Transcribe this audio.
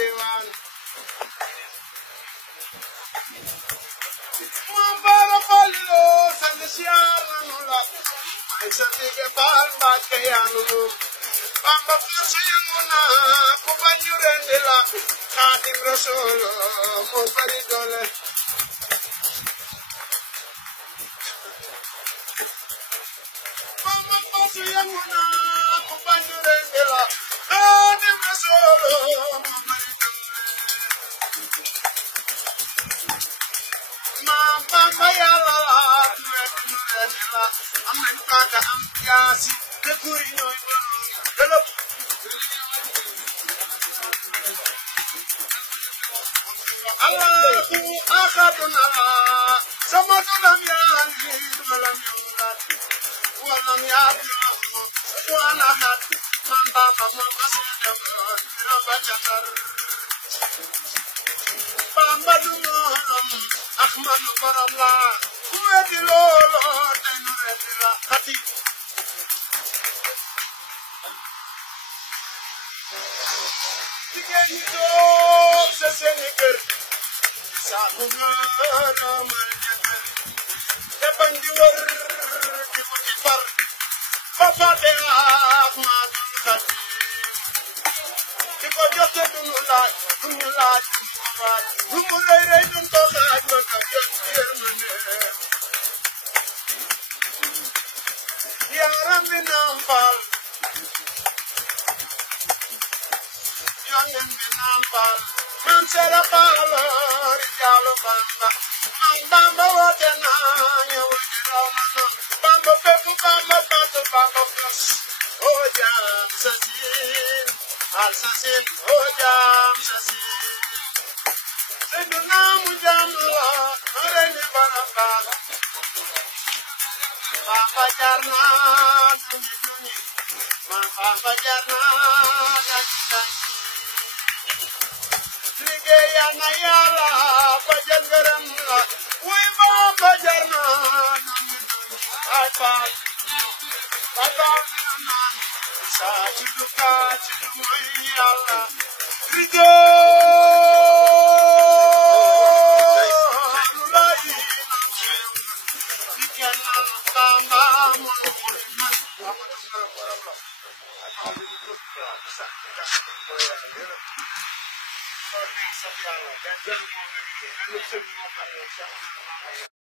diwan Mambara fallo salsiana nula ay sa tige fal bakayanu Bamba fusiyuna ko banyurendela Khadim Rasul mo bari dole Bamba fusiyuna ko banyurendela Khadim Rasul mo bari dole Bamba yalla la amen kaga am yasi de kuri noy borom Allahu ahadun Allah samadun yani malam yulat walam yakul wa ahad Bamba masadam rabajar Bamba du morom Ahmad borom la wedi lolo tenu redira khati Jigéen ñi toog sa seeni kër saaku nga mal jëkkër te bañ di wër di wuti far ba fàtte Ahmadul Xadim di ko jote duñu laaj lu mu waaj lu mu rëy rëy duñ ko xaaj ba ka jot yërmande yaram bi nampal Young Bamba, man said a follow, Rijallo Bamba, Bamba, what an eye, you will Bamba, Pepu, Bamba, Bamba, plus, oh, jam, Sassin, Alsassin, oh, jam, Sassin. Say, do now, Mujam, Rene Baramba, Bamba Jarna, Duni, Bamba Jarna, Ligeya na yalla bajan garam la way Bamba jarna ay faat baba nan sa duka ci moy yalla ligeya lay diken Bamba mo Soldat,